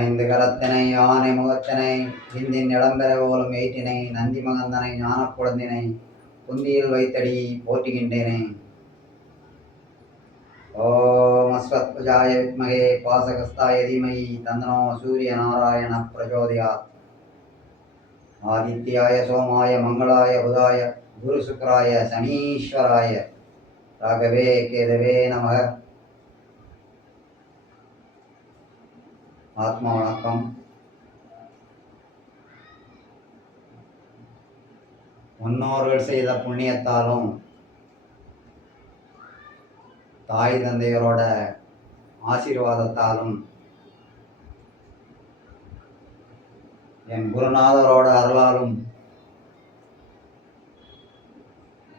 ஐந்து கரத்தினை யானை முகத்தினை விந்தின் இளம்பெற போலும் எயிற்றினை நந்தி மகந்தனை ஞான குழந்தினை புந்தியில் வைத்தடி போற்றுகின்றேனே. ஓம் அஸ்வத்புஜாய வித்மகே பாசகஸ்தாய தீமகி தந்தனோ சூரிய நாராயண பிரச்சோதயாத் ஆதித்யாய சோமாய மங்களாய புதாய குரு சுக்கராய சனீஸ்வராய ராகவே கேதவே நமக. ஆத்மா வணக்கம். முன்னோர்கள் செய்த புண்ணியத்தாலும் தாய் தந்தையரோட ஆசீர்வாதத்தாலும் என் குருநாதரோட அருளாலும்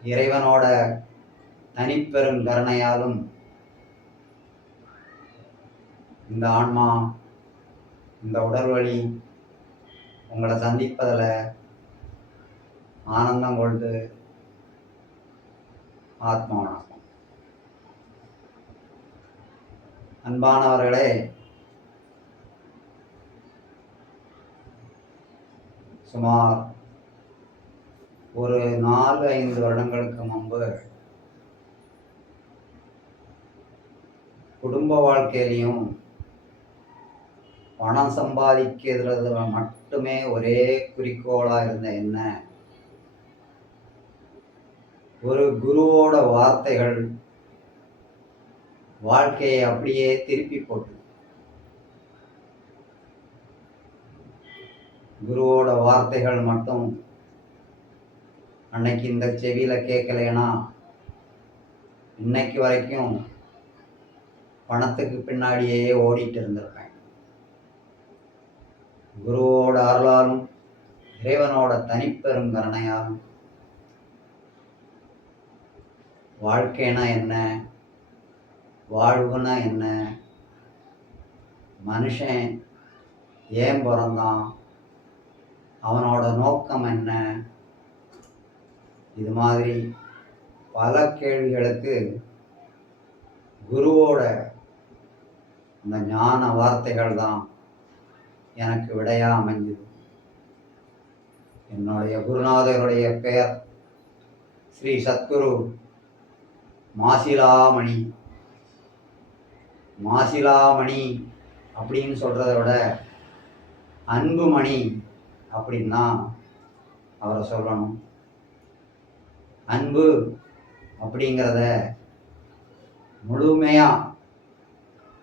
இறைவனோட தனிப்பெரும் கருணையாலும் இந்த ஆன்மா இந்த உடல் வலி உங்களை சந்திப்பதில் ஆனந்தம் கொண்டு ஆத்மா வணக்கம் அன்பானவர்களே சுமார் ஒரு நாலு ஐந்து வருடங்களுக்கு முன்பு குடும்ப வாழ்க்கையிலையும் பணம் சம்பாதிக்கிறது மட்டுமே ஒரே குறிக்கோளாக இருந்த என்ன? ஒரு குருவோட வார்த்தைகள் வாழ்க்கையை அப்படியே திருப்பி போட்டு குருவோட வார்த்தைகள் மட்டும் அன்னைக்கு இந்த செவியில் கேட்கலைன்னா இன்னைக்கு வரைக்கும் பணத்துக்கு பின்னாடியே ஓடிட்டு இருந்திருப்பேன். குருவோட அருளாலும் இறைவனோட தனிப்பெரும் கருணையாலும். வாழ்க்கைனா என்ன? வாழ்வுனா என்ன? மனுஷன் ஏன் பிறந்தான்? அவனோட நோக்கம் என்ன? இது மாதிரி பல கேள்விகளுக்கு குருவோட இந்த ஞான வார்த்தைகள் தான் எனக்கு விடையா அமைஞ்சது என்னுடைய குருநாதருடைய பெயர் ஸ்ரீ சத்குரு மாசிலாமணி. மாசிலாமணி அப்படின்னு சொல்கிறத விட அன்புமணி அப்படின்னா அவரை சொல்லணும். அன்பு அப்படிங்கிறத முழுமையாக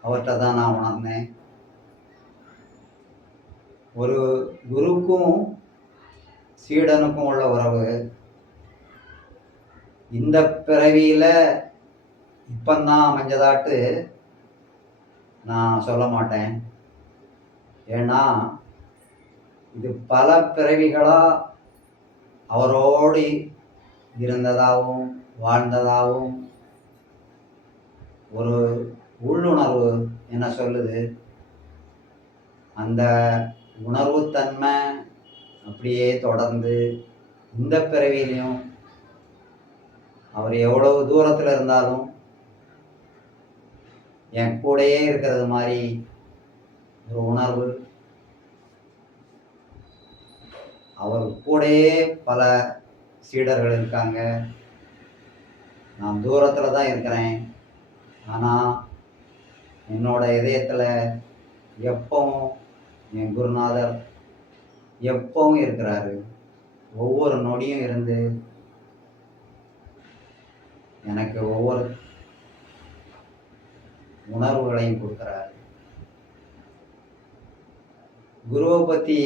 அவர்கிட்ட தான் நான் உணர்ந்தேன். ஒரு குருக்கும் சீடனுக்கும் உள்ள உறவு. இந்த பிறவியில் இப்பந்தான் அமைஞ்சதாட்டு நான் சொல்ல மாட்டேன். ஏன்னா இது பல பிறவிகளாக அவரோடு இருந்ததாகவும் வாழ்ந்ததாகவும் ஒரு உள்ளுணர்வு என்ன சொல்லுது? அந்த உணர்வுத்தன்மை அப்படியே தொடர்ந்து இந்த பிறவியிலையும் அவர் எவ்வளவு தூரத்தில் இருந்தாலும் என் கூடயே இருக்கிறது மாதிரி ஒரு உணர்வு. அவர் கூடயே பல சீடர்கள் இருக்காங்க. நான் தூரத்தில் தான் இருக்கிறேன். ஆனால் என்னோட இதயத்தில் எப்பவும் என் குருநாதர் எப்பவும் இருக்கிறாரு. ஒவ்வொரு நொடியும் இருந்து எனக்கு ஒவ்வொரு உணர்வுகளையும் கொடுக்குறாரு. குருவை பற்றி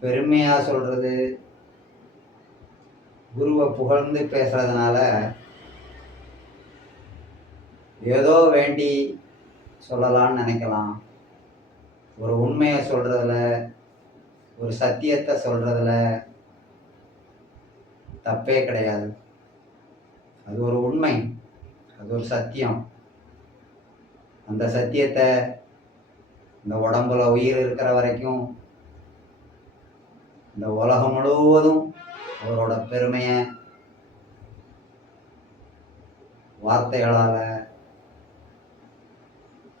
பெருமையாக சொல்கிறது குருவை புகழ்ந்து பேசுகிறதுனால ஏதோ வேண்டி சொல்லலாம்னு நினைக்கலாம். ஒரு உண்மையை சொல்கிறதுல ஒரு சத்தியத்தை சொல்கிறதுல தப்பே கிடையாது. அது ஒரு உண்மை. அது ஒரு சத்தியம். அந்த சத்தியத்தை இந்த உடம்புல உயிர் இருக்கிற வரைக்கும் இந்த உலகம் முழுவதும் அவரோட பெருமையை வார்த்தைகளால்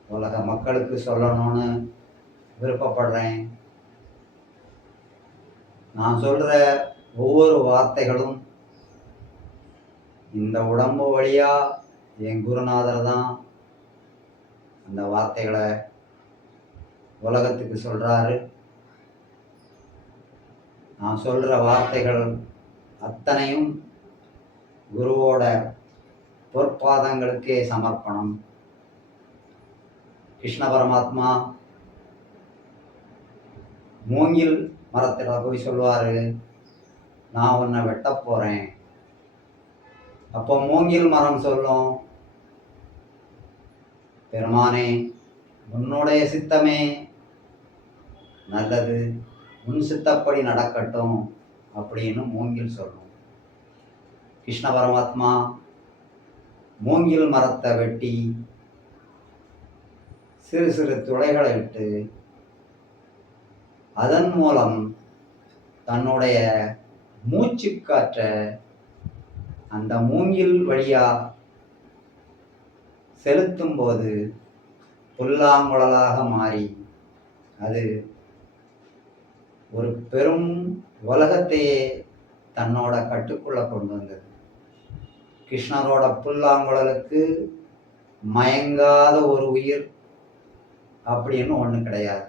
உலக மக்களுக்கு சொல்லணும்னு விருப்பப்படுறேன். நான் சொல்கிற ஒவ்வொரு வார்த்தைகளும் இந்த உடம்பு வழியாக என் குருநாதர் தான் அந்த வார்த்தைகளை உலகத்துக்கு சொல்கிறாரு நான் சொல்கிற வார்த்தைகள் அத்தனையும் குருவோட பொற்பாதங்களுக்கே சமர்ப்பணம். கிருஷ்ண பரமாத்மா மூங்கில் மரத்தில் போய் சொல்லுவார் நான் உன்னை வெட்ட போகிறேன் அப்போ மூங்கில் மரம் சொல்லும் பெருமானே உன்னுடைய சித்தமே நல்லது உன் சித்தப்படி நடக்கட்டும் அப்படின்னு மூங்கில் சொல்லும். கிருஷ்ண பரமாத்மா மூங்கில் மரத்தை வெட்டி சிறு சிறு துளைகளை விட்டு அதன் மூலம் தன்னுடைய மூச்சு காற்றை அந்த மூங்கில் வழியா செலுத்தும் போது புல்லாங்குழலாக மாறி அது ஒரு பெரும் உலகத்தையே தன்னோட கட்டுக்குள்ள கொண்டு வந்தது. கிருஷ்ணரோட புல்லாங்குழலுக்கு மயங்காத ஒரு உயிர் அப்படின்னு ஒன்று கிடையாது.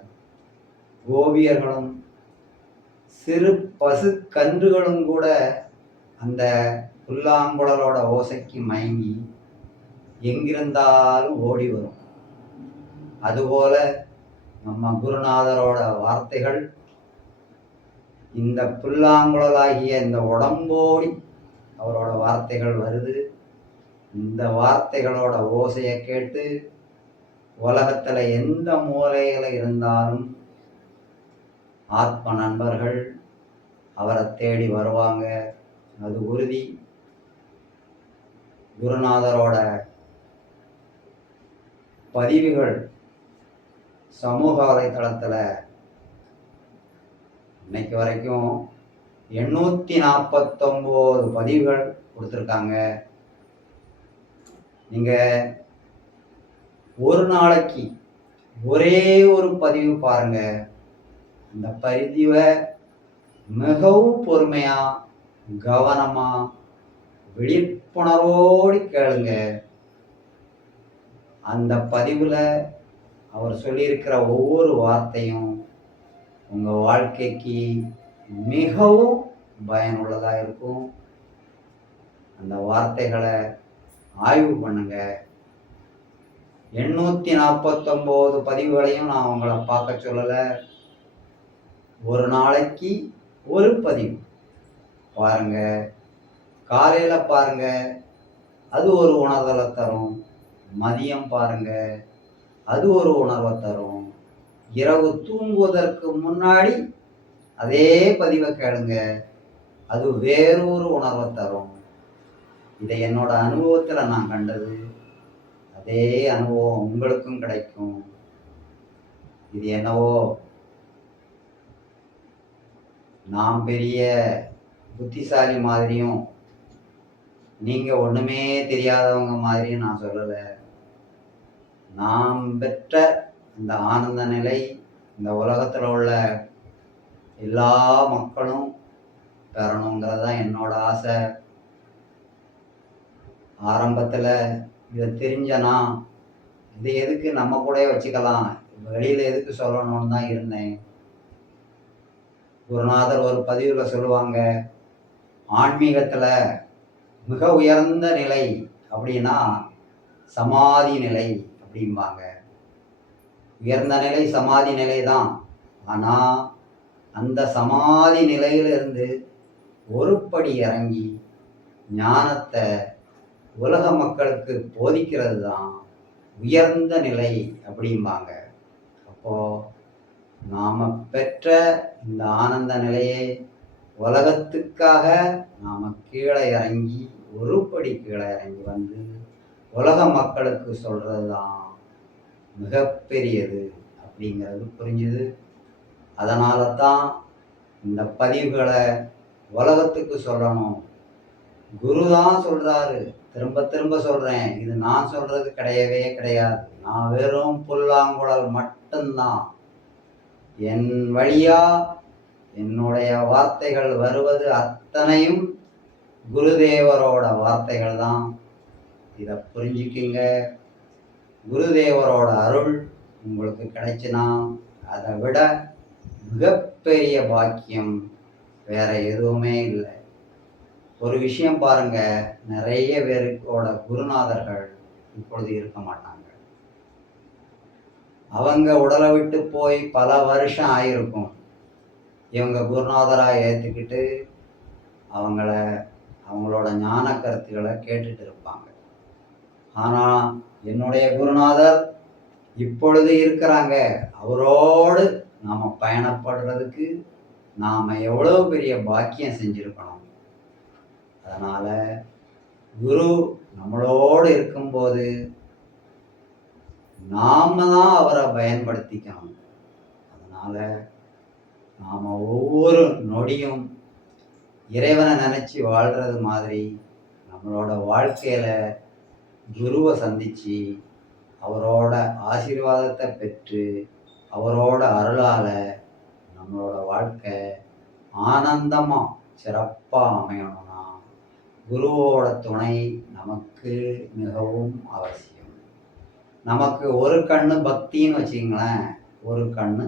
ஓவியர்களும் சிறு பசு கன்றுகளும் கூட அந்த புல்லாங்குழலோட ஓசைக்கு மயங்கி எங்கிருந்தாலும் ஓடி வரும். அதுபோல நம்ம குருநாதரோட வார்த்தைகள் இந்த புல்லாங்குழலாகிய இந்த உடம்போடி அவரோட வார்த்தைகள் வருது. இந்த வார்த்தைகளோட ஓசையை கேட்டு உலகத்தில் எந்த மூலையில் இருந்தாலும் ஆத்ம நண்பர்கள் அவரை தேடி வருவாங்க. அது உறுதி. குருநாதரோட பதிவுகள் சமூக வலைத்தளத்தில் இன்னைக்கு வரைக்கும் எண்ணூற்றி நாற்பத்தொம்போது பதிவுகள் கொடுத்துருக்காங்க. நீங்கள் ஒரு நாளைக்கு ஒரே ஒரு பதிவு பாருங்கள் அந்த பதிவை மிகவும் பொறுமையாக கவனமாக விழிப்புணர்வோடு கேளுங்க. அந்த பதிவில் அவர் சொல்லியிருக்கிற ஒவ்வொரு வார்த்தையும் உங்கள் வாழ்க்கைக்கு மிகவும் பயனுள்ளதாக இருக்கும். அந்த வார்த்தைகளை ஆய்வு பண்ணுங்க. எண்ணூற்றி நாற்பத்தொம்போது பதிவுகளையும் நான் உங்களை பார்க்க சொல்லலை. ஒரு நாளைக்கு ஒரு பதிவு. பாருங்க. காலையில் பாருங்க. அது ஒரு உணர்தலை தரும். மதியம் பாருங்க. அது ஒரு உணர்வை தரும். இரவு தூங்குவதற்கு முன்னாடி அதே பதிவை கேளுங்க. அது வேறொரு உணர்வை தரும். இதை என்னோட அனுபவத்தில் நான் கண்டது. அதே அனுபவம் உங்களுக்கும் கிடைக்கும். இது என்னவோ நான் பெரிய புத்திசாலி மாதிரியும் நீங்கள் ஒன்றுமே தெரியாதவங்க மாதிரியும் நான் சொல்லலை. நாம் பெற்ற இந்த ஆனந்த நிலை இந்த உலகத்தில் உள்ள எல்லா மக்களும் பெறணுங்கிறது தான் என்னோட ஆசை. ஆரம்பத்தில் இதை தெரிஞ்சனா இது எதுக்கு நம்ம கூட வச்சுக்கலாம்? வெளியில் எதுக்கு சொல்லணும்னு தான் இருந்தேன். குருநாதர் ஒரு பதிவில் சொல்லுவாங்க ஆன்மீகத்தில் மிக உயர்ந்த நிலை அப்படின்னா சமாதி நிலை அப்படிம்பாங்க. உயர்ந்த நிலை சமாதி நிலை தான் ஆனால் அந்த சமாதி நிலையிலிருந்து ஒரு படி இறங்கி ஞானத்தை உலக மக்களுக்கு போதிக்கிறது தான் உயர்ந்த நிலை அப்படிம்பாங்க. அப்போது நாம் பெற்ற இந்த ஆனந்த நிலையை உலகத்துக்காக நாம் கீழே இறங்கி ஒரு படி கீழே இறங்கி வந்து உலக மக்களுக்கு சொல்கிறது தான் மிகப்பெரியது அப்படிங்கிறது புரிஞ்சுது. அதனால தான் இந்த பதிவுகளை உலகத்துக்கு சொல்லணும். குரு தான் சொல்கிறாரு திரும்ப திரும்ப சொல்கிறேன் இது நான் சொல்கிறது கிடையவே கிடையாது. நான் வெறும் புல்லாங்குழல் மட்டும்தான். என் வழியா என்னுடைய வார்த்தைகள் வருவது அத்தனையும் குருதேவரோட வார்த்தைகள் தான் இதை புரிஞ்சுக்கிங்க. குருதேவரோட அருள் உங்களுக்கு கிடைச்சினா அதை விட மிகப்பெரிய பாக்கியம் வேற எதுவுமே இல்லை. ஒரு விஷயம் பாருங்க நிறைய பேருக்கோட குருநாதர்கள் இப்பொழுது இருக்க மாட்டாங்க. அவங்க உடலை விட்டு போய் பல வருஷம் ஆயிருக்கும். இவங்க குருநாதராக ஏற்றுக்கிட்டு அவங்கள அவங்களோட ஞான கருத்துக்களை கேட்டுட்டு இருப்பாங்க. ஆனால் என்னுடைய குருநாதர் இப்பொழுது இருக்கிறாங்க. அவரோடு நாம் பயணப்படுறதுக்கு நாம் எவ்வளோ பெரிய பாக்கியம் செஞ்சுருக்கணும். அதனால் குரு நம்மளோடு இருக்கும்போது நாம தான் அவரை பயன்படுத்திக்கணும். அதனால் நாம் ஒவ்வொரு நொடியும் இறைவனை நினச்சி வாழ்கிறது மாதிரி நம்மளோட வாழ்க்கையில் குருவை சந்தித்து அவரோட ஆசீர்வாதத்தை பெற்று அவரோட அருளால் நம்மளோட வாழ்க்கை ஆனந்தமாக சிறப்பாக அமையணும்னா குருவோட துணை நமக்கு மிகவும் அவசியம். நமக்கு ஒரு கண்ணு பக்தின்னு வச்சுங்களேன் ஒரு கண்ணு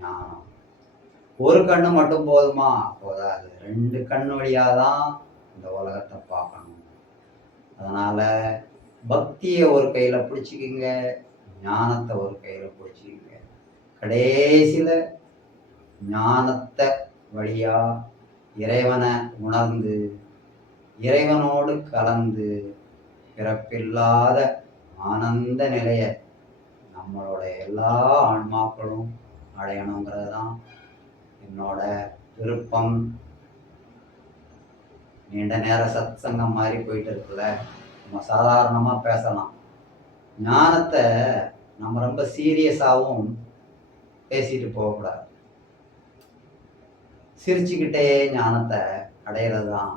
ஞானம். ஒரு கண்ணு மட்டும் போதுமா? போதாது. ரெண்டு கண்ணு வழியாக தான் இந்த உலகத்தை பார்க்கணும். அதனால் பக்தியை ஒரு கையில் பிடிச்சிக்கிங்க ஞானத்தை ஒரு கையில் பிடிச்சிக்கிங்க. கடைசியில் ஞானத்தை வழியாக இறைவனை உணர்ந்து இறைவனோடு கலந்து பிறப்பில்லாத ஆனந்த நிலையை நம்மளோட எல்லா ஆன்மாக்களும் அடையணுங்கிறது தான் என்னோட விருப்பம். நீண்ட நேர சத் சங்கம் மாதிரி போயிட்டு இருக்குல்ல நம்ம சாதாரணமாக பேசலாம். ஞானத்தை நம்ம ரொம்ப சீரியஸாகவும் பேசிட்டு போகக்கூடாது. சிரிச்சுக்கிட்டே ஞானத்தை அடையிறது தான்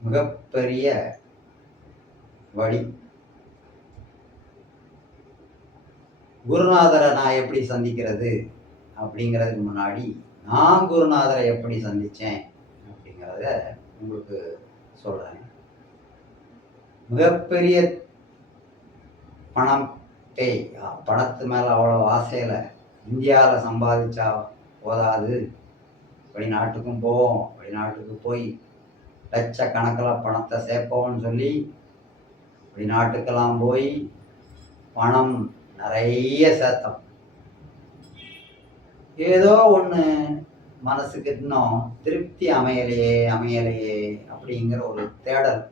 மிகப்பெரிய வழி. குருநாதரை நான் எப்படி சந்திக்கிறது? அப்படிங்கிறதுக்கு முன்னாடி நான் குருநாதரை எப்படி சந்தித்தேன் அப்படிங்கிறத உங்களுக்கு சொல்கிறேன் மிகப்பெரிய பணம் பேய் பணத்து மேலே அவ்வளோ ஆசையில் இந்தியாவில் சம்பாதிச்சா போதாது. வெளிநாட்டுக்கும் போவோம். வெளிநாட்டுக்கு போய் லட்சக்கணக்கில் பணத்தை சேர்ப்போம்னு சொல்லி வெளிநாட்டுக்கெல்லாம் போய் பணம் நிறைய சேத்தம் ஏதோ ஒன்று மனசுக்கு இன்னும் திருப்தி அமையலையே அமையலையே அப்படிங்கிற ஒரு தேடல்.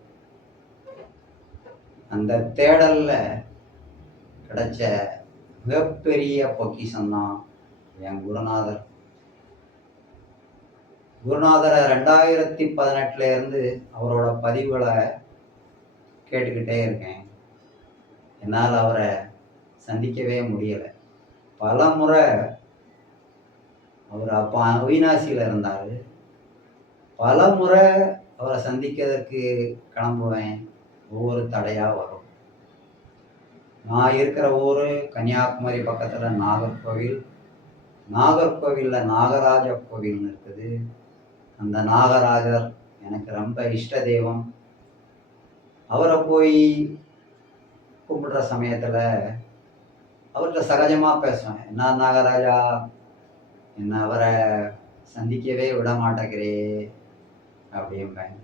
அந்த தேடலில் கிடைச்ச மிகப்பெரிய பொக்கிஷம்தான் என் குருநாதர். குருநாதரை ரெண்டாயிரத்தி பதினெட்டுல இருந்து அவரோட பதிவுகளை கேட்டுக்கிட்டே இருக்கேன். என்னால் அவரை சந்திக்கவே முடியலை. பல முறை அவர் அப்போ அவினாசியில் இருந்தார். பல முறை அவரை சந்திக்கிறதுக்கு கிளம்புவேன். ஒவ்வொரு தடையாக வரும். நான் இருக்கிற ஊர் கன்னியாகுமரி பக்கத்தில் நாகர்கோவில். நாகர்கோவிலில் நாகராஜ கோவில்னு இருக்குது. அந்த நாகராஜர் எனக்கு ரொம்ப இஷ்ட தெய்வம். அவரை போய் கும்பிடுற சமயத்தில் அவர்கிட்ட சகஜமாக பேசுவேன். என்ன நாகராஜா? என்ன அவரை சந்திக்கவே விட மாட்டேங்கிறே அப்படிம்பேன்.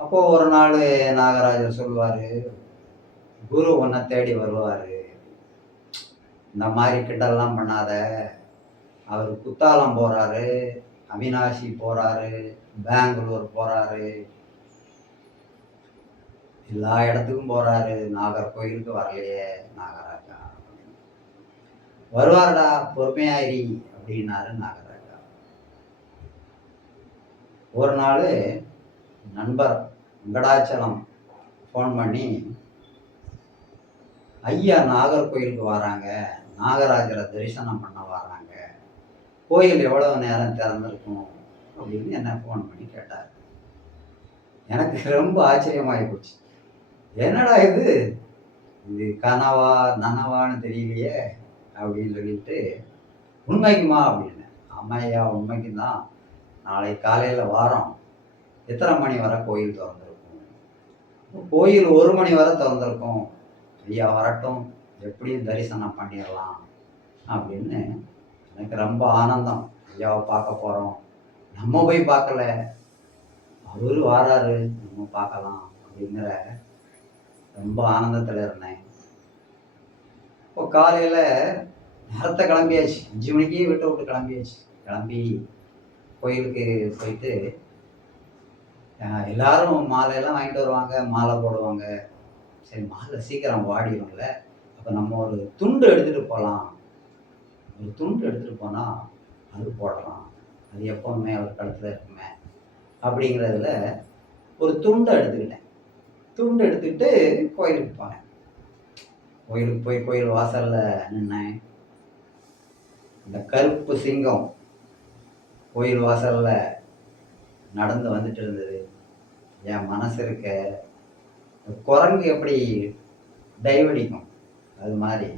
அப்போ ஒரு நாள் நாகராஜர் சொல்லுவார் குரு உன்னை தேடி வருவார். இந்த மாதிரி கிட்டெல்லாம் பண்ணாத. அவர் குத்தாலம் போகிறாரு அவினாசி போகிறாரு பெங்களூர் போகிறாரு எல்லா இடத்துக்கும் போகிறாரு நாகர்கோயிலுக்கு வரலையே நாகராஜா. வருவாரடா பொறுமையாயிரி அப்படின்னாரு நாகராஜா. ஒரு நாள் நண்பர் வெங்கடாச்சலம் ஃபோன் பண்ணி ஐயா நாகர்கோயிலுக்கு வராங்க. நாகராஜரை தரிசனம் பண்ண வராங்க. கோயில் எவ்வளோ நேரம் திறந்திருக்கும்? அப்படின்னு என்ன ஃபோன் பண்ணி கேட்டார். எனக்கு ரொம்ப ஆச்சரியமாகி போச்சு என்னடா இது? இது கனவா நனவான்னு தெரியலையே அப்படின்னு சொல்லிட்டு உண்மைக்குமா அப்படின்னு. அம்மையா உண்மைக்கு தான் நாளை காலையில் வாரம். எத்தனை மணி வரை கோயில் திறந்திருக்கும்? கோயில் ஒரு மணி வரை திறந்திருக்கும். ஐயா வரட்டும். எப்படியும் தரிசனம் பண்ணிடலாம் அப்படின்னு எனக்கு ரொம்ப ஆனந்தம். ஐயாவை பார்க்க போகிறோம் நம்ம போய் பார்க்கல. அவரு வாராரு. நம்ம பார்க்கலாம் அப்படிங்கிற ரொம்ப ஆனந்தத்தில் இருந்தேன். இப்போ காலையில் நேரத்தை கிளம்பியாச்சு. அஞ்சு மணிக்கே விட்டு விட்டு கிளம்பியாச்சு. கிளம்பி கோயிலுக்கு போயிட்டு எல்லாரும் மாலையெல்லாம் வாங்கிட்டு வருவாங்க மாலை போடுவாங்க. சரி மாலை சீக்கிரம் வாடிடும்ல. அப்போ நம்ம ஒரு துண்டு எடுத்துகிட்டு போகலாம் ஒரு துண்டு எடுத்துகிட்டு போனால் அது போடலாம். அது எப்போவுமே ஒரு கழுத்தில் இருக்குமே. அப்படிங்கிறதுல ஒரு துண்டை எடுத்துக்கிட்டேன். துண்டு எடுத்துக்கிட்டு கோயிலுக்கு போனேன். கோயிலுக்கு போய் கோயில் வாசலில் நின்னேன். இந்த கருப்பு சிங்கம் கோயில் வாசலில் நடந்து வந்துட்டு இருந்தது. என் மனசு இருக்க குரங்கு எப்படி டைவடிக்கும்? அது மாதிரி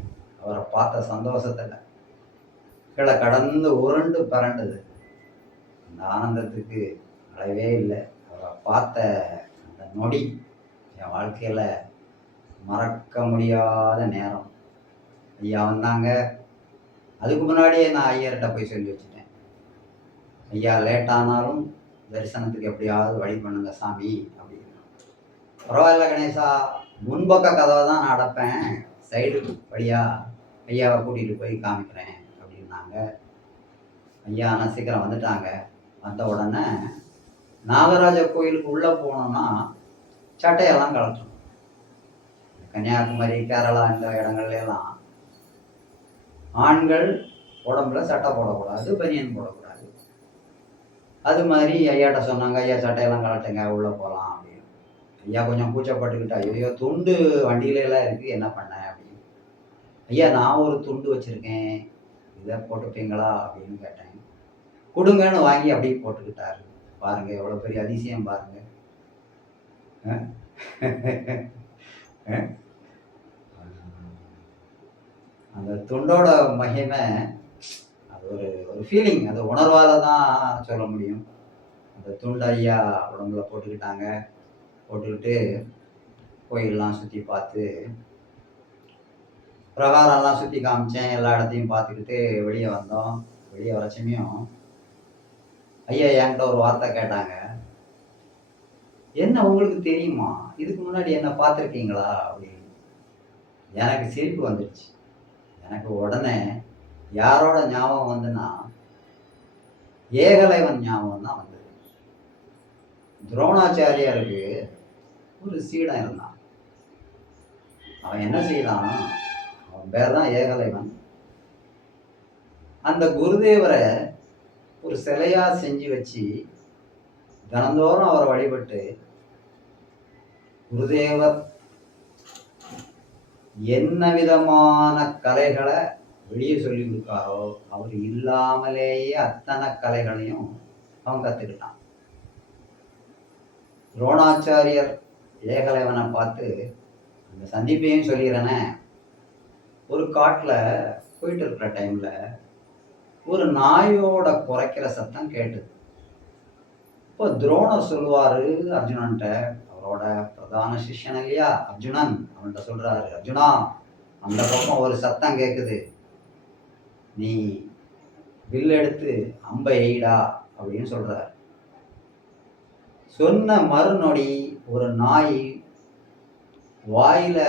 அவரை பார்த்த சந்தோஷத்தில் கீழே கடந்து உருண்டு பரண்டுது. அந்த ஆனந்தத்துக்கு அளவே இல்லை. அவரை பார்த்த அந்த நொடி என் வாழ்க்கையில் மறக்க முடியாத நேரம். ஐயா வந்தாங்க. அதுக்கு முன்னாடியே நான் ஐயர்கிட்ட போய் சொல்லி வச்சுட்டேன். ஐயா லேட்டானாலும் தரிசனத்துக்கு எப்படியாவது வழி பண்ணுங்க சாமி அப்படின்னு பரவாயில்ல கணேசா முன்பக்க கதவை தான் நான் அடைப்பேன். சைடு வழியாக ஐயாவை கூட்டிகிட்டு போய் காமிக்கிறேன் அப்படின்னாங்க. ஐயா ஆனால் சீக்கிரம் வந்துட்டாங்க. வந்த உடனே நாகராஜ கோயிலுக்கு உள்ளே போனோன்னா சட்டையெல்லாம் கலட்டணும் கன்னியாகுமரி கேரளா இந்த இடங்கள்லாம் ஆண்கள் உடம்புல சட்டை போடக்கூடாது பனியன் போடக்கூடாது அது மாதிரி ஐயாட்ட சொன்னாங்க ஐயா சட்டையெல்லாம் கலட்டுங்க உள்ளே போகலாம் அப்படின்னு ஐயா கொஞ்சம் கூச்சப்பட்டுக்கிட்டா ஐயோ துண்டு வண்டியிலலாம் இருக்குது என்ன பண்ண அப்படின்னு ஐயா நான் ஒரு துண்டு வச்சுருக்கேன் இதை போட்டுப்பீங்களா அப்படின்னு கேட்டேன் கொடுங்கன்னு வாங்கி அப்படியே போட்டுக்கிட்டாரு பாருங்க எவ்வளோ பெரிய அதிசயம் பாருங்கள் அந்த துண்டோட மகிமை அது ஒரு ஒரு ஃபீலிங் அது உணர்வால் தான் சொல்ல முடியும். அந்த துண்டு ஐயா உடம்புல போட்டுக்கிட்டாங்க. போட்டுக்கிட்டு கோயிலெலாம் சுற்றி பார்த்து பிரகாரம்லாம் சுற்றி காமிச்சேன். எல்லா இடத்தையும் பார்த்துக்கிட்டு வெளியே வந்தோம். வெளியே வர ஐயா என்கிட்ட ஒரு வார்த்தை கேட்டாங்க. என்ன உங்களுக்கு தெரியுமா? இதுக்கு முன்னாடி என்ன பார்த்துருக்கீங்களா? அப்படின்னு. எனக்கு சிரிப்பு வந்துடுச்சு. எனக்கு உடனே யாரோட ஞாபகம் வந்துன்னா ஏகலைவன் ஞாபகம் தான் வந்தது. துரோணாச்சாரியாருக்கு ஒரு சீடம் இருந்தான். அவன் என்ன செய்தான்? அவன் பேர் தான் ஏகலைவன். அந்த குருதேவரை ஒரு சிலையாக செஞ்சு வச்சு தினந்தோறும் அவரை வழிபட்டு குருதேவர் என்ன விதமான கலைகளை வெளியே சொல்லி கொடுக்காரோ அவர் இல்லாமலேயே அத்தனை கலைகளையும் அவன் கற்றுக்கிட்டான் துரோணாச்சாரியர் ஏகலைவனை பார்த்து அந்த சந்திப்பையும் சொல்லிடுறேனே. ஒரு காட்டில் போயிட்டு இருக்கிற டைமில் ஒரு நாயோட குறைக்கிற சத்தம் கேட்டுது. இப்போ துரோணர் சொல்லுவார் அர்ஜுனன்ட்ட அவரோட பிரதான சிஷ்யன் இல்லையா? அர்ஜுனன். அவன்கிட்ட சொல்கிறாரு அர்ஜுனா அந்த பக்கம் ஒரு சத்தம் கேட்குது நீ வில் எடுத்து அம்பை எய்டா அப்படின்னு சொல்கிறார் சொன்ன மறுநொடி ஒரு நாய் வாயில்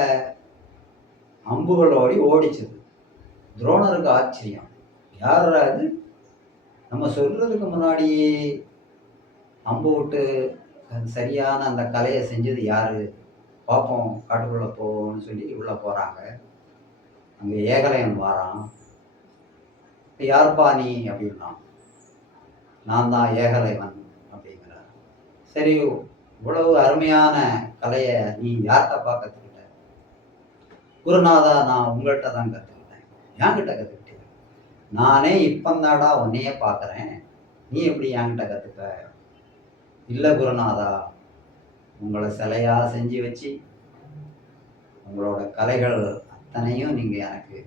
அம்புகளோடி ஓடிச்சது. துரோணருக்கு ஆச்சரியம். யார் அது நம்ம சொல்கிறதுக்கு முன்னாடியே அம்பு விட்டு சரியான அந்த கலையை செஞ்சது யார்? பார்ப்போம் காட்டுக்குள்ளே போகணும்னு சொல்லி உள்ளே போகிறாங்க அங்கே ஏகலையன் வாரான். யார்ப்பா யாருப்பா நீ? அப்படின்னா நான் தான் ஏகலைவன் அப்படிங்கிறார். சரி இவ்வளவு அருமையான கலையை நீ யார்கிட்ட கற்றுக்கிட்ட குருநாதா நான் உங்கள்கிட்ட தான் கற்றுக்கிட்டேன் என்கிட்ட கற்றுக்கிட்டேன் நானே இப்பந்தாடா உன்னையே பார்க்குறேன் நீ எப்படி என்கிட்ட கற்றுக்க இல்லை குருநாதா உங்களை சிலையாக செஞ்சு வச்சு உங்களோட கலைகள் அத்தனையும் நீங்கள் எனக்கு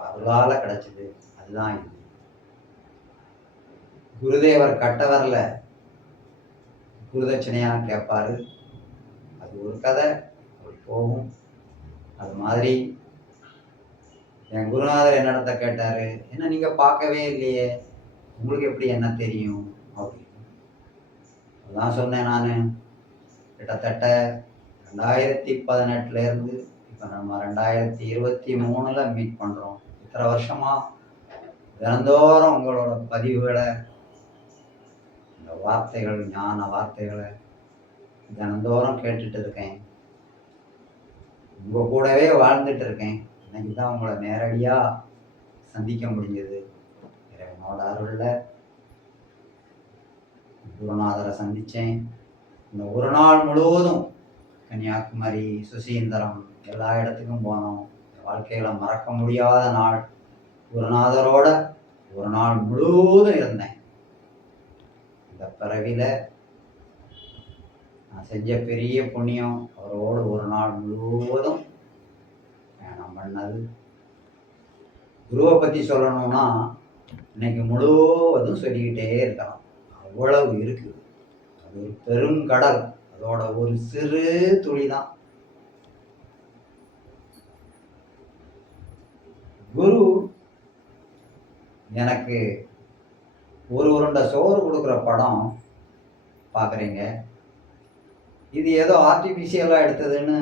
அருளால் கிடச்சிது. அதுதான் இது. குருதேவர் கட்டவரில் குருதட்சணையாக கேட்பாரு அது ஒரு கதை ஒரு போகும். அது மாதிரி என் குருநாதர் என்னிடத்த கேட்டார் என்ன நீங்கள் பார்க்கவே இல்லையே? உங்களுக்கு எப்படி என்ன தெரியும்? அப்படின்னு அதான் சொன்னேன் நான். கிட்டத்தட்ட ரெண்டாயிரத்தி பதினெட்டுலேருந்து இப்போ நம்ம ரெண்டாயிரத்தி இருபத்தி மூணில் மீட் பண்ணுறோம் இத்தனை வருஷமாக தினந்தோறும் உங்களோட பதிவுகளை இந்த வார்த்தைகள் ஞான வார்த்தைகளை தினந்தோறும் கேட்டுட்டு இருக்கேன். உங்கள் கூடவே வாழ்ந்துட்டு இருக்கேன். இன்னைக்கு தான் உங்களை நேரடியாக சந்திக்க முடிஞ்சது. இறைவனோட அருளில் குருநாதரை சந்தித்தேன் இந்த ஒரு நாள் முழுவதும் கன்னியாகுமரி சுசீந்திரம் எல்லா இடத்துக்கும் போனோம். வாழ்க்கையில் மறக்க முடியாத நாள். குருநாதரோட ஒரு நாள் முழுவதும் இருந்தேன். இந்த பிறவியில் நான் செஞ்ச பெரிய புண்ணியம் அவரோடு ஒரு நாள் முழுவதும் நான் பண்ணது. குருவை பற்றி சொல்லணும்னா இன்னைக்கு முழுவதும் சொல்லிக்கிட்டே இருக்கலாம். அவ்வளவு இருக்குது அது ஒரு பெருங்கடல் அதோட ஒரு சிறு துளி தான் குரு எனக்கு ஒரு உருண்டை சோறு கொடுக்குற படம் பார்க்குறீங்க. இது ஏதோ ஆர்டிஃபிஷியலாக எடுத்ததுன்னு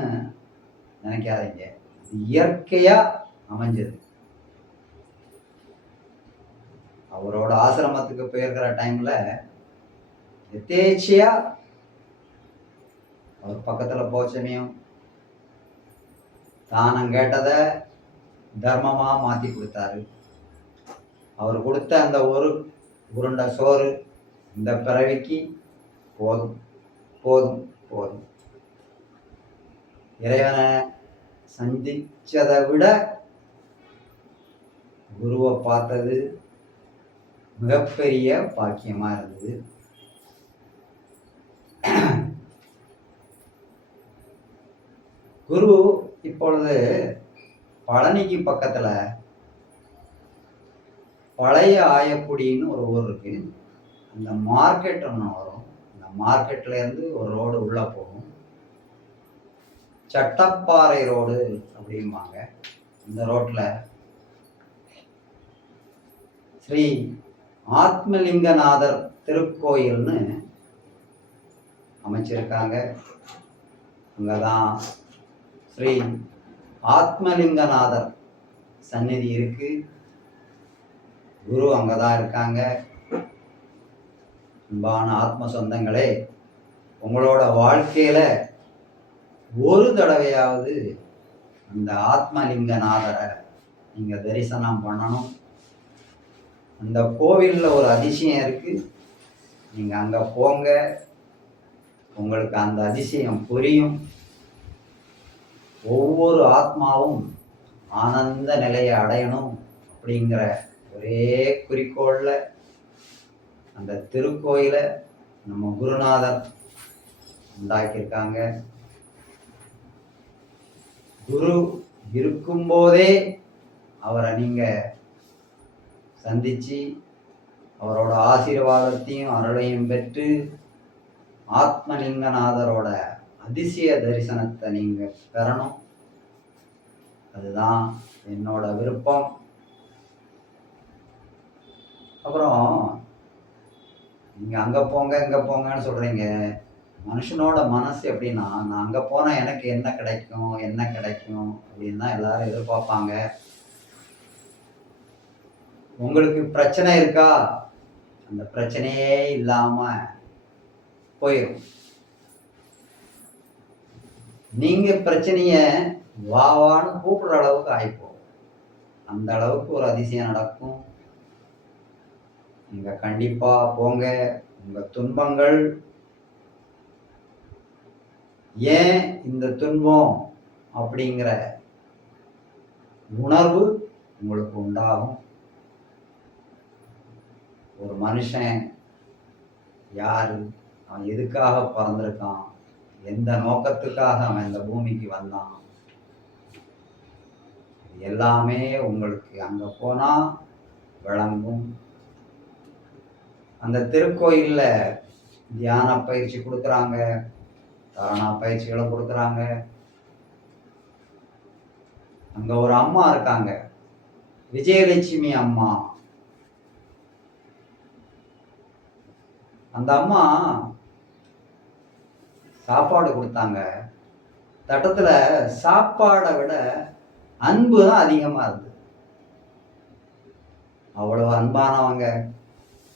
நினைக்காதீங்க. இது இயற்கையாக அமைஞ்சது. அவரோட ஆசிரமத்துக்கு போயிருக்கிற டைமில் எதேச்சியாக அவர் பக்கத்தில் போச்சமையும் தானம் கேட்டதை தர்மமாக மாற்றி கொடுத்தாரு. அவர் கொடுத்த அந்த ஒரு உருண்டை சோறு இந்த பிறவிக்கு போதும் போதும் போதும். இறைவனை சந்திச்சதை விட குருவை பார்த்தது மிகப்பெரிய பாக்கியமாக இருந்தது. குரு இப்பொழுது பழனிக்கு பக்கத்துல பழைய ஆயக்குடின்னு ஒரு ஊர் இருக்கு. அந்த மார்க்கெட் ஒன்று வரும். அந்த மார்க்கெட்ல இருந்து ஒரு ரோடு உள்ள போகும். சட்டப்பாறை ரோடு அப்படிம்பாங்க. இந்த ரோட்ல ஸ்ரீ ஆத்மலிங்கநாதர் திருக்கோயில்னு அமைச்சிருக்காங்க. அங்கே தான் ஸ்ரீ ஆத்மலிங்கநாதர் சந்நிதி இருக்கு. குரு அங்கே தான் இருக்காங்க. அன்பான ஆத்ம சொந்தங்களே உங்களோட வாழ்க்கையில் ஒரு தடவையாவது அந்த ஆத்மலிங்கநாதரை நீங்கள் தரிசனம் பண்ணணும். அந்த கோவிலில் ஒரு அதிசயம் இருக்குது நீங்கள் அங்கே போங்க. உங்களுக்கு அந்த அதிசயம் புரியும். ஒவ்வொரு ஆத்மாவும் ஆனந்த நிலையை அடையணும் அப்படிங்கிற ஒரே குறிக்கோளில் அந்த திருக்கோயிலை நம்ம குருநாதர் உண்டாக்கியிருக்காங்க. குரு இருக்கும்போதே அவரை நீங்கள் சந்தித்து அவரோட ஆசீர்வாதத்தையும் அருளையும் பெற்று ஆத்மலிங்கநாதரோட அதிசய தரிசனத்தை நீங்கள் பெறணும். அதுதான் என்னோட விருப்பம். அப்புறம் நீங்கள் அங்கே போங்க இங்கே போங்கன்னு சொல்றீங்க. மனுஷனோட மனசு எப்படின்னா நான் அங்கே போனால் எனக்கு என்ன கிடைக்கும் என்ன கிடைக்கும் அப்படின்னு தான் எல்லாரும் எதிர்பார்ப்பாங்க. உங்களுக்கு பிரச்சனை இருக்கா? அந்த பிரச்சனையே இல்லாம போயிடும் நீங்க பிரச்சனைய வாவான்னு கூப்பிடுற அளவுக்கு ஆயிப்போம். அந்த அளவுக்கு ஒரு அதிசயம் நடக்கும். நீங்க கண்டிப்பா போங்க. உங்க துன்பங்கள் ஏன் இந்த துன்பம் அப்படிங்கிற உணர்வு உங்களுக்கு உண்டாகும். ஒரு மனுஷன் யாரு? அவன் எதுக்காக பிறந்திருக்கான்? எந்த நோக்கத்துக்காக அவன் இந்த பூமிக்கு வந்தான்? எல்லாமே உங்களுக்கு அங்கே போனால் விளங்கும். அந்த திருக்கோயிலில் தியான பயிற்சி கொடுக்குறாங்க தரணா பயிற்சிகளை கொடுக்குறாங்க. அங்கே ஒரு அம்மா இருக்காங்க விஜயலட்சுமி அம்மா. அந்த அம்மா சாப்பாடு கொடுத்தாங்க. தட்டத்தில் சாப்பாடை விட அன்பு தான் அதிகமாக இருந்தது அவ்வளோ அன்பானவங்க.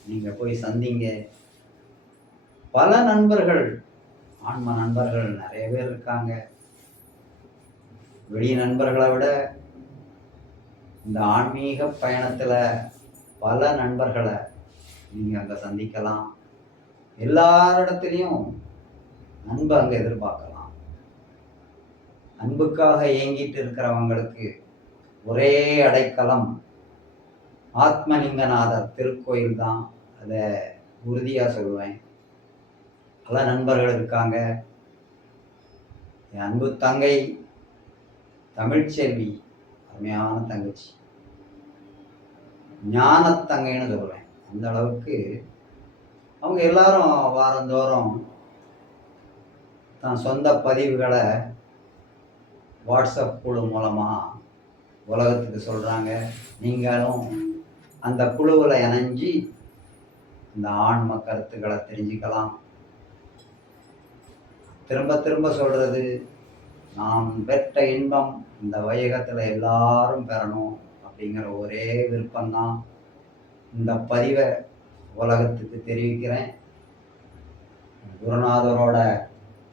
நீங்கள் போய் சந்திங்க. பல நண்பர்கள் ஆன்ம நண்பர்கள் நிறைய பேர் இருக்காங்க. வெளி நண்பர்களை விட இந்த ஆன்மீக பயணத்தில் பல நண்பர்களை நீங்கள் அங்கே சந்திக்கலாம். எல்லாரிடத்துலையும் அன்பு அங்கே எதிர்பார்க்கலாம். அன்புக்காக ஏங்கிட்டு இருக்கிறவங்களுக்கு ஒரே அடைக்கலம் ஆத்மலிங்கநாதர் திருக்கோயில் தான். அதை உறுதியாக சொல்லுவேன். பல நண்பர்கள் இருக்காங்க. என் அன்பு தங்கை தமிழ்ச்செல்வி அருமையான தங்கச்சி. ஞானத்தங்கைன்னு சொல்லுவேன். அந்த அளவுக்கு அவங்க எல்லாரும் வாரந்தோறும் தன் சொந்த பதிவுகளை வாட்ஸ்அப் குழு மூலமாக உலகத்துக்கு சொல்கிறாங்க நீங்களும் அந்த குழுவில் இணைஞ்சி இந்த ஆன்ம கருத்துக்களை தெரிஞ்சுக்கலாம். திரும்ப திரும்ப சொல்கிறது நாம் பெற்ற இன்பம் இந்த வையகத்தில் எல்லாரும் பெறணும் அப்படிங்கிற ஒரே விருப்பம்தான். இந்த பதிவை உலகத்துக்கு தெரிவிக்கிறேன். குருநாதரோட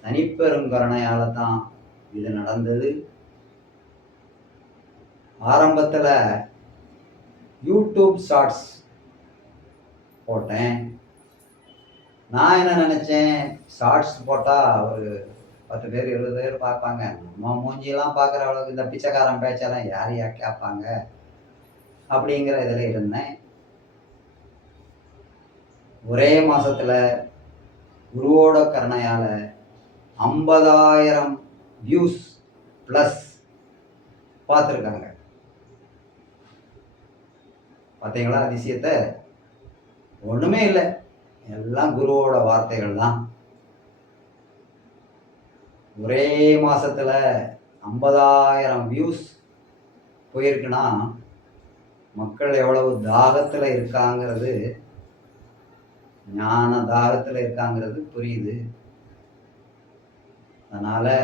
தனிப்பெருங்கருணையால் தான் இது நடந்தது. ஆரம்பத்தில் யூடியூப் ஷார்ட்ஸ் போட்டேன். நான் என்ன நினச்சேன்? ஷார்ட்ஸ் போட்டால் ஒரு பத்து பேர் இருபது பேர் பார்ப்பாங்க. நம்ம மூஞ்சியெல்லாம் பார்க்குற அளவுக்கு இந்த பிச்சைக்காரன் பேச்செல்லாம் யார் யார் கேட்பாங்க? அப்படிங்கிற இதில் இருந்தேன். ஒரே மாதத்தில் குருவோட கருணையால் ஐம்பதாயிரம் வியூஸ் ப்ளஸ் பார்த்துருக்காங்க. பார்த்தீங்களா அதிசயத்தை? ஒன்றுமே இல்லை. எல்லாம் குருவோட வார்த்தைகள் தான். ஒரே மாதத்தில் ஐம்பதாயிரம் வியூஸ் போயிருக்குன்னா மக்கள் எவ்வளவு தாகத்தில் இருக்காங்கிறது ஞான தாகத்தில் இருக்காங்கிறது புரியுது. அதனால்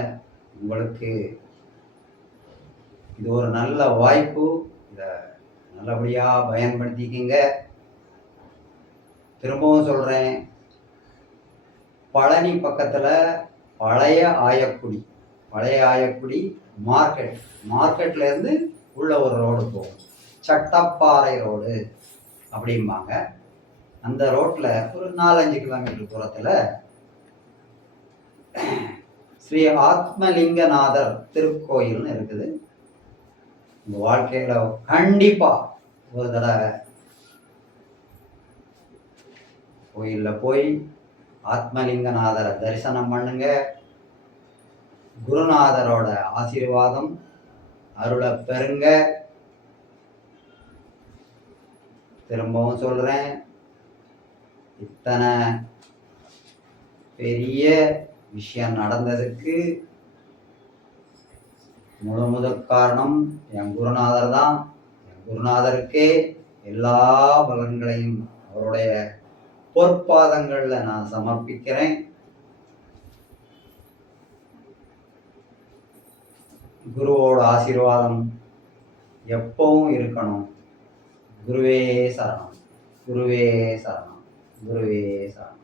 உங்களுக்கு இது ஒரு நல்ல வாய்ப்பு. இதை நல்லபடியாக பயன்படுத்திக்கிங்க. திரும்பவும் சொல்கிறேன் பழனி பக்கத்தில் பழைய ஆயக்குடி பழைய ஆயக்குடி மார்க்கெட். மார்க்கெட்லேருந்து உள்ள ஒரு ரோடு போகும். சட்டப்பாறை ரோடு அப்படிம்பாங்க. அந்த ரோட்டில் ஒரு நாலஞ்சு கிலோமீட்டர் தூரத்தில் ஸ்ரீ ஆத்மலிங்கநாதர் திருக்கோயில்னு இருக்குது. உங்கள் வாழ்க்கையில் கண்டிப்பாக ஒரு தடவை கோயிலில் போய் ஆத்மலிங்கநாதரை தரிசனம் பண்ணுங்க. குருநாதரோட ஆசீர்வாதம் அருளை பெறுங்க. திரும்பவும் சொல்கிறேன் இத்தனை பெரிய விஷயம் நடந்ததுக்கு முழு முதற் காரணம் என் குருநாதர் தான். என் குருநாதருக்கே எல்லா பலன்களையும் அவருடைய பொற்பாதங்களில் நான் சமர்ப்பிக்கிறேன். குருவோட ஆசீர்வாதம் எப்பவும் இருக்கணும். குருவே சரணம். குருவே சரணம். குருவே சரணம்.